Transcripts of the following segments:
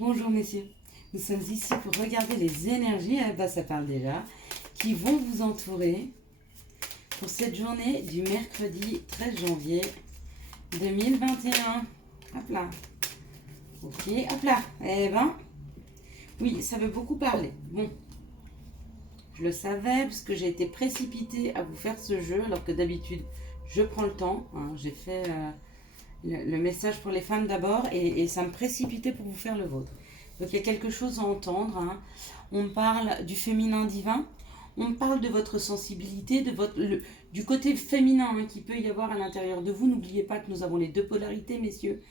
Bonjour messieurs, nous sommes ici pour regarder les énergies, ça parle déjà, qui vont vous entourer pour cette journée du mercredi 13 janvier 2021. Hop là. Ok, hop là. Eh ben, oui, ça veut beaucoup parler. Bon, je le savais parce que j'ai été précipitée à vous faire ce jeu alors que d'habitude, je prends le temps. Hein, j'ai fait le message pour les femmes d'abord et ça me précipitait pour vous faire le vôtre. Donc il y a quelque chose à entendre. Hein. On parle du féminin divin. On parle de votre sensibilité, du côté féminin qui peut y avoir à l'intérieur de vous. N'oubliez pas que nous avons les deux polarités, messieurs.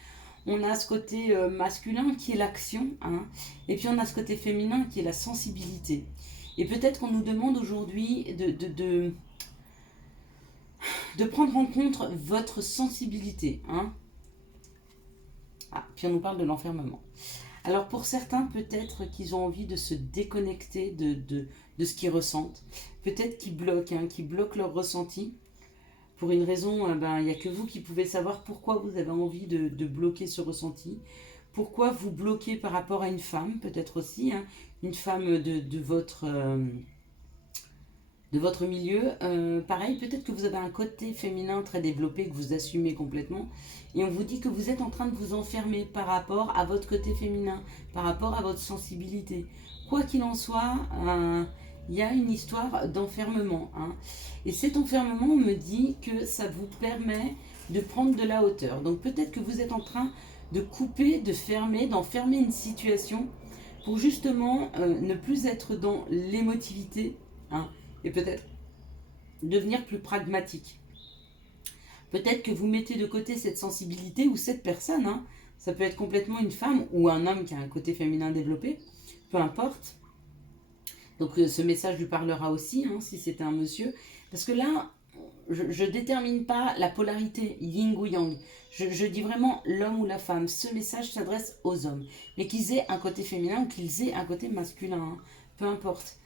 On a ce côté masculin qui est l'action, hein, et puis on a ce côté féminin qui est la sensibilité. Et peut-être qu'on nous demande aujourd'hui de prendre en compte votre sensibilité. Hein. Ah, puis on nous parle de l'enfermement. Alors pour certains, peut-être qu'ils ont envie de se déconnecter de ce qu'ils ressentent. Peut-être qu'ils bloquent leur ressenti. Pour une raison, il n'y a que vous qui pouvez savoir pourquoi vous avez envie de bloquer ce ressenti. Pourquoi vous bloquez par rapport à une femme, peut-être aussi, hein, une femme de votre milieu. Pareil, peut-être que vous avez un côté féminin très développé que vous assumez complètement. Et on vous dit que vous êtes en train de vous enfermer par rapport à votre côté féminin, par rapport à votre sensibilité. Quoi qu'il en soit, il y a une histoire d'enfermement. Hein. Et cet enfermement, on me dit que ça vous permet de prendre de la hauteur. Donc peut-être que vous êtes en train de couper, d'enfermer une situation pour justement ne plus être dans l'émotivité, hein, et peut-être devenir plus pragmatique. Peut-être que vous mettez de côté cette sensibilité ou cette personne, hein, ça peut être complètement une femme ou un homme qui a un côté féminin développé, peu importe. Donc ce message lui parlera aussi, hein, si c'était un monsieur. Parce que là, je ne détermine pas la polarité yin ou yang. Je dis vraiment l'homme ou la femme. Ce message s'adresse aux hommes. Mais qu'ils aient un côté féminin ou qu'ils aient un côté masculin, hein, peu importe.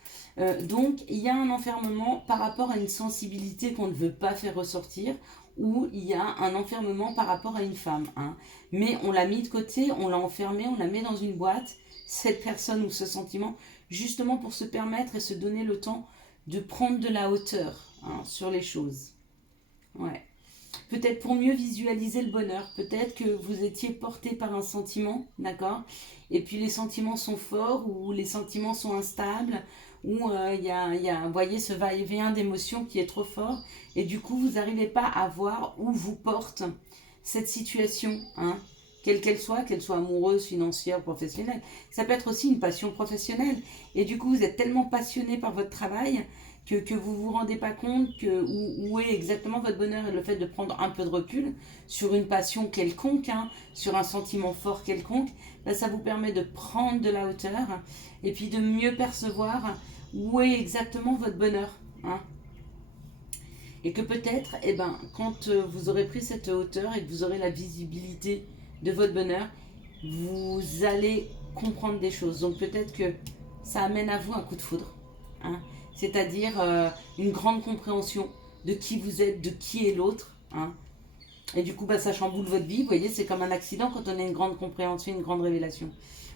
Donc il y a un enfermement par rapport à une sensibilité qu'on ne veut pas faire ressortir, ou il y a un enfermement par rapport à une femme. Hein. Mais on l'a mis de côté, on l'a enfermé, on la met dans une boîte, cette personne ou ce sentiment, justement pour se permettre et se donner le temps de prendre de la hauteur, hein, sur les choses. Ouais. Peut-être pour mieux visualiser le bonheur, peut-être que vous étiez porté par un sentiment, d'accord? Et puis les sentiments sont forts ou les sentiments sont instables, ou il y a, vous voyez, ce va-et-vient d'émotions qui est trop fort, et du coup vous n'arrivez pas à voir où vous porte cette situation, hein, quelle qu'elle soit amoureuse, financière, professionnelle. Ça peut être aussi une passion professionnelle, et du coup vous êtes tellement passionné par votre travail que vous ne vous rendez pas compte où est exactement votre bonheur, et le fait de prendre un peu de recul sur une passion quelconque, hein, sur un sentiment fort quelconque, ça vous permet de prendre de la hauteur et puis de mieux percevoir où est exactement votre bonheur. Hein. Et que peut-être, quand vous aurez pris cette hauteur et que vous aurez la visibilité de votre bonheur, vous allez comprendre des choses. Donc peut-être que ça amène à vous un coup de foudre. Hein. C'est-à-dire une grande compréhension de qui vous êtes, de qui est l'autre. Hein. Et du coup, ça chamboule votre vie. Vous voyez, c'est comme un accident quand on a une grande compréhension, une grande révélation.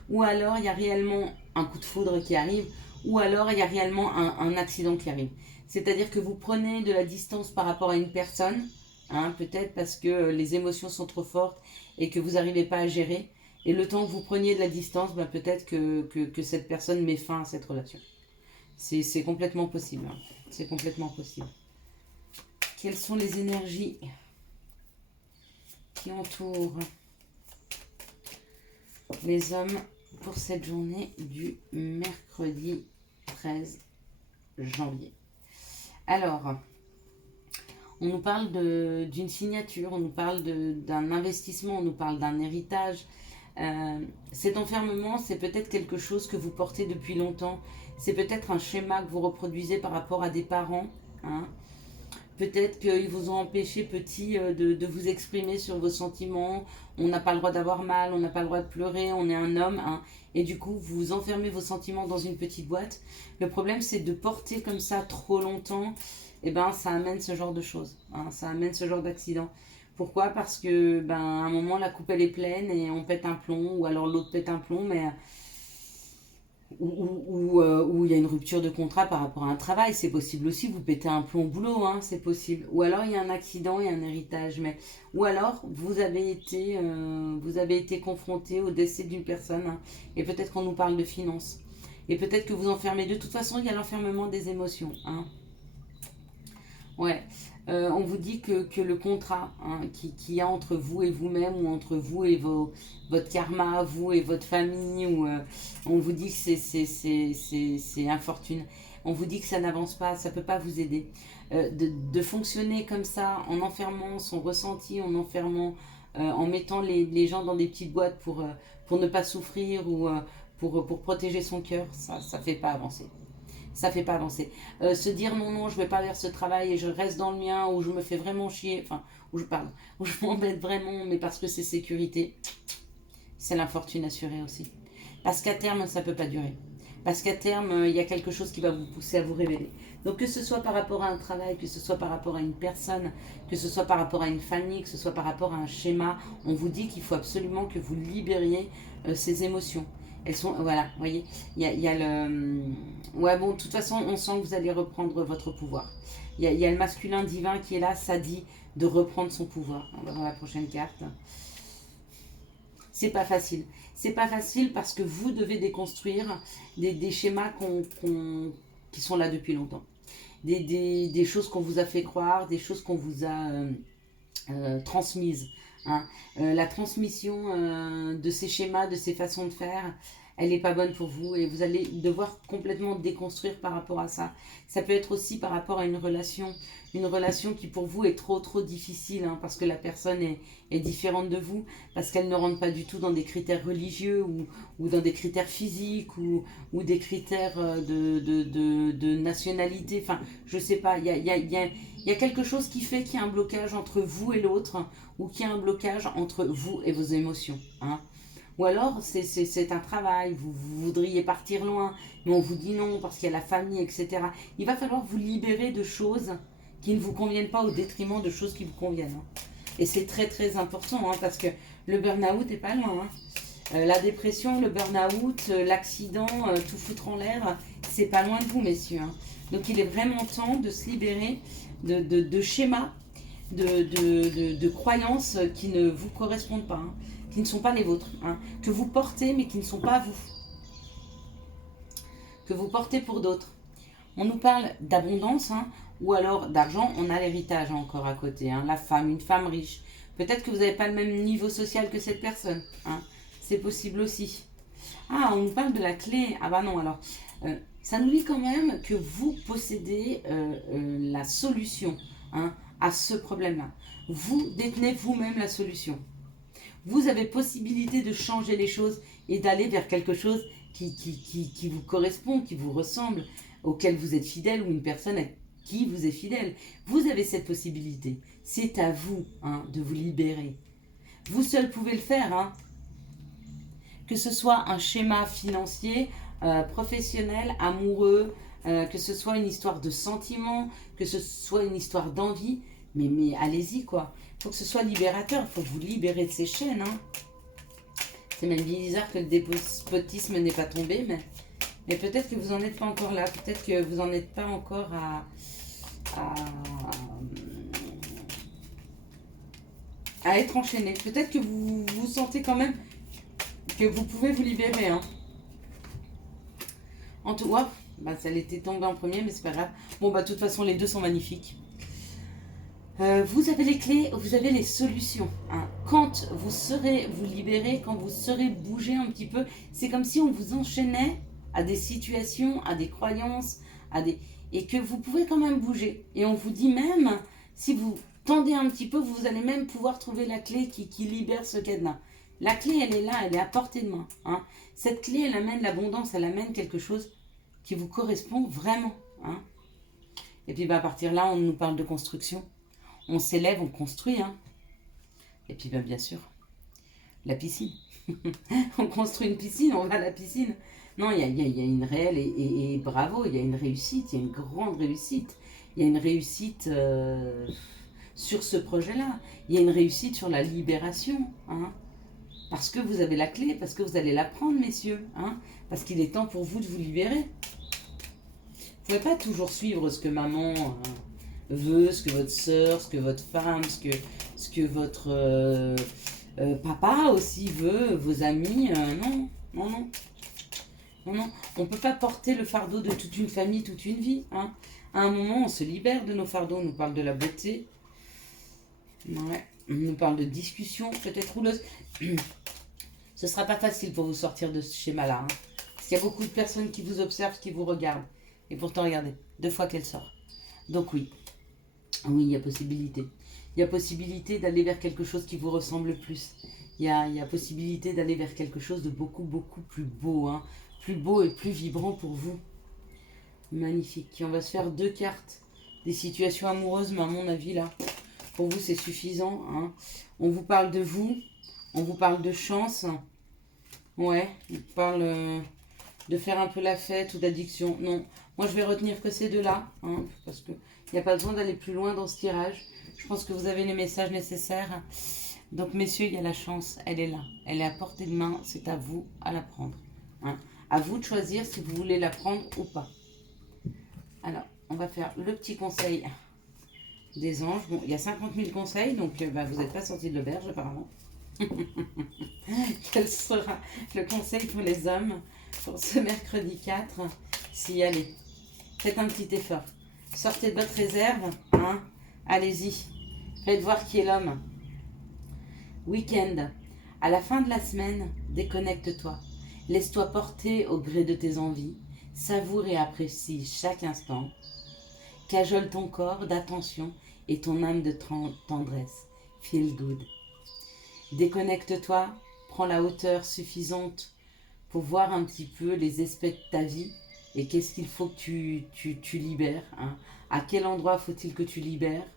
Ou alors, il y a réellement un coup de foudre qui arrive, ou alors, il y a réellement un accident qui arrive. C'est-à-dire que vous prenez de la distance par rapport à une personne, hein, peut-être parce que les émotions sont trop fortes et que vous n'arrivez pas à gérer. Et le temps que vous preniez de la distance, peut-être que cette personne met fin à cette relation. C'est complètement possible. Hein. C'est complètement possible. Quelles sont les énergies qui entourent les hommes pour cette journée du mercredi 13 janvier? Alors, on nous parle d'une signature, on nous parle d'un investissement, on nous parle d'un héritage. Cet enfermement, c'est peut-être quelque chose que vous portez depuis longtemps. C'est peut-être un schéma que vous reproduisez par rapport à des parents. Hein. Peut-être qu'ils vous ont empêché petit de vous exprimer sur vos sentiments. On n'a pas le droit d'avoir mal, on n'a pas le droit de pleurer, on est un homme. Hein. Et du coup, vous enfermez vos sentiments dans une petite boîte. Le problème, c'est de porter comme ça trop longtemps. Ça amène ce genre de choses. Hein. Ça amène ce genre d'accident. Pourquoi? Parce que, ben, à un moment, la coupe, elle est pleine et on pète un plomb, ou alors l'autre pète un plomb, mais ou il y a une rupture de contrat par rapport à un travail, c'est possible aussi, vous pétez un plomb au boulot, hein, c'est possible. Ou alors il y a un accident et un héritage, mais ou alors vous avez été confronté au décès d'une personne, hein, et peut-être qu'on nous parle de finances. Et peut-être que vous enfermez, de toute façon, il y a l'enfermement des émotions, hein. Ouais. On vous dit que le contrat, hein, qu'il y a entre vous et vous-même, ou entre vous et votre karma, vous et votre famille, on vous dit que c'est infortune. On vous dit que ça n'avance pas, ça ne peut pas vous aider. De fonctionner comme ça, en enfermant son ressenti, en mettant les gens dans des petites boîtes pour ne pas souffrir, ou pour protéger son cœur, ça ne fait pas avancer. Ça fait pas avancer. Se dire non, non, je vais pas vers ce travail et je reste dans le mien, où je me fais vraiment chier, enfin, où je m'embête vraiment, mais parce que c'est sécurité, c'est l'infortune assurée aussi. Parce qu'à terme, ça peut pas durer. Parce qu'à terme, il y a quelque chose qui va vous pousser à vous révéler. Donc que ce soit par rapport à un travail, que ce soit par rapport à une personne, que ce soit par rapport à une famille, que ce soit par rapport à un schéma, on vous dit qu'il faut absolument que vous libériez ces émotions. Elles sont, voilà, vous voyez, il y a le... Ouais, bon, de toute façon, on sent que vous allez reprendre votre pouvoir. Il y a le masculin divin qui est là, ça dit de reprendre son pouvoir. On va voir la prochaine carte. C'est pas facile. C'est pas facile parce que vous devez déconstruire des schémas qui sont là depuis longtemps. Des choses qu'on vous a fait croire, des choses qu'on vous a transmises, hein. La transmission de ces schémas, de ces façons de faire, elle n'est pas bonne pour vous et vous allez devoir complètement déconstruire par rapport à ça. Ça peut être aussi par rapport à une relation qui pour vous est trop difficile, hein, parce que la personne est différente de vous, parce qu'elle ne rentre pas du tout dans des critères religieux, ou dans des critères physiques, ou des critères de nationalité. Enfin, je sais pas, il y a quelque chose qui fait qu'il y a un blocage entre vous et l'autre, ou qu'il y a un blocage entre vous et vos émotions, hein. Ou alors, c'est un travail, vous voudriez partir loin, mais on vous dit non parce qu'il y a la famille, etc. Il va falloir vous libérer de choses qui ne vous conviennent pas, au détriment de choses qui vous conviennent, hein. Et c'est très important, hein, parce que le burn-out n'est pas loin, hein. La dépression, le burn-out, l'accident, tout foutre en l'air, c'est pas loin de vous, messieurs, hein. Donc il est vraiment temps de se libérer de schémas, de croyances qui ne vous correspondent pas, hein, qui ne sont pas les vôtres, hein, que vous portez mais qui ne sont pas vous, que vous portez pour d'autres. On nous parle d'abondance, hein, ou alors d'argent, on a l'héritage encore à côté, hein, la femme, une femme riche. Peut-être que vous n'avez pas le même niveau social que cette personne, hein, c'est possible aussi. Ah, on nous parle de la clé. Ah bah non, alors, ça nous dit quand même que vous possédez la solution, hein, à ce problème-là. Vous détenez vous-même la solution. Vous avez possibilité de changer les choses et d'aller vers quelque chose qui vous correspond, qui vous ressemble, auquel vous êtes fidèle, ou une personne à qui vous êtes fidèle. Vous avez cette possibilité. C'est à vous, hein, de vous libérer. Vous seul pouvez le faire, hein. Que ce soit un schéma financier, professionnel, amoureux, que ce soit une histoire de sentiment, que ce soit une histoire d'envie, mais allez-y, quoi. Il faut que ce soit libérateur, il faut que vous libérez de ces chaînes, hein. C'est même bizarre que le despotisme n'ait pas tombé, mais peut-être que vous n'en êtes pas encore là, peut-être que vous n'en êtes pas encore à être enchaîné. Peut-être que vous sentez quand même que vous pouvez vous libérer, hein. En tout cas, bah, ça l'était tombé en premier, mais c'est pas grave. Bon, bah, de toute façon, les deux sont magnifiques. Vous avez les clés, vous avez les solutions, hein. Quand vous serez vous libéré, quand vous serez bougé un petit peu, c'est comme si on vous enchaînait à des situations, à des croyances, et que vous pouvez quand même bouger. Et on vous dit même, si vous tendez un petit peu, vous allez même pouvoir trouver la clé qui libère ce cadenas. La clé, elle est là, elle est à portée de main, hein. Cette clé, elle amène l'abondance, elle amène quelque chose qui vous correspond vraiment, hein. Et puis bah, à partir de là, on nous parle de construction. On s'élève, on construit, hein. Et puis bah, bien sûr, la piscine. On construit une piscine, on va à la piscine. Non, il y a une réelle, et bravo, il y a une réussite, il y a une grande réussite. Il y a une réussite sur ce projet-là. Il y a une réussite sur la libération. Hein, parce que vous avez la clé, parce que vous allez la prendre, messieurs. Hein, parce qu'il est temps pour vous de vous libérer. Vous ne pouvez pas toujours suivre ce que maman veut, ce que votre soeur, ce que votre femme, ce que votre papa aussi veut, vos amis. Non, non, non. Non, non. On ne peut pas porter le fardeau de toute une famille, toute une vie. Hein. À un moment, on se libère de nos fardeaux. On nous parle de la beauté. Ouais. On nous parle de discussion, peut-être houleuse. Ce ne sera pas facile pour vous sortir de ce schéma-là. Hein. Parce qu'il y a beaucoup de personnes qui vous observent, qui vous regardent. Et pourtant, regardez, 2 fois qu'elle sort. Donc oui, oui, il y a possibilité. Il y a possibilité d'aller vers quelque chose qui vous ressemble plus. Il y a possibilité d'aller vers quelque chose de beaucoup, beaucoup plus beau. Hein. Plus beau et plus vibrant pour vous. Magnifique. Et on va se faire 2 cartes. Des situations amoureuses, mais à mon avis, là, pour vous, c'est suffisant. Hein. On vous parle de vous. On vous parle de chance. Ouais, on vous parle de faire un peu la fête ou d'addiction. Non, moi, je vais retenir que ces 2-là. Hein, parce qu'il n'y a pas besoin d'aller plus loin dans ce tirage. Je pense que vous avez les messages nécessaires. Donc, messieurs, il y a la chance. Elle est là. Elle est à portée de main. C'est à vous à la prendre. Hein. À vous de choisir si vous voulez la prendre ou pas. Alors, on va faire le petit conseil des anges. Bon, il y a 50 000 conseils, donc vous n'êtes pas sorti de l'auberge apparemment. Quel sera le conseil pour les hommes pour ce mercredi 4? Si, allez, faites un petit effort. Sortez de votre réserve, hein. Allez-y. Faites voir qui est l'homme. Week-end. À la fin de la semaine, déconnecte-toi. Laisse-toi porter au gré de tes envies. Savoure et apprécie chaque instant. Cajole ton corps d'attention et ton âme de tendresse. Feel good. Déconnecte-toi, prends la hauteur suffisante pour voir un petit peu les aspects de ta vie et qu'est-ce qu'il faut que tu libères. Hein. À quel endroit faut-il que tu libères?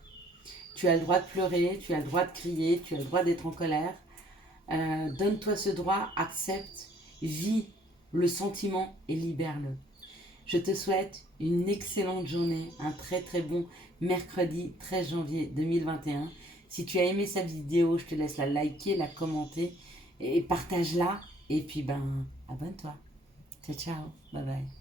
Tu as le droit de pleurer, tu as le droit de crier, tu as le droit d'être en colère. Donne-toi ce droit, accepte, vis le sentiment et libère-le. Je te souhaite une excellente journée, un très très bon mercredi 13 janvier 2021. Si tu as aimé cette vidéo, je te laisse la liker, la commenter et partage-la. Et puis abonne-toi. Ciao ciao, bye bye.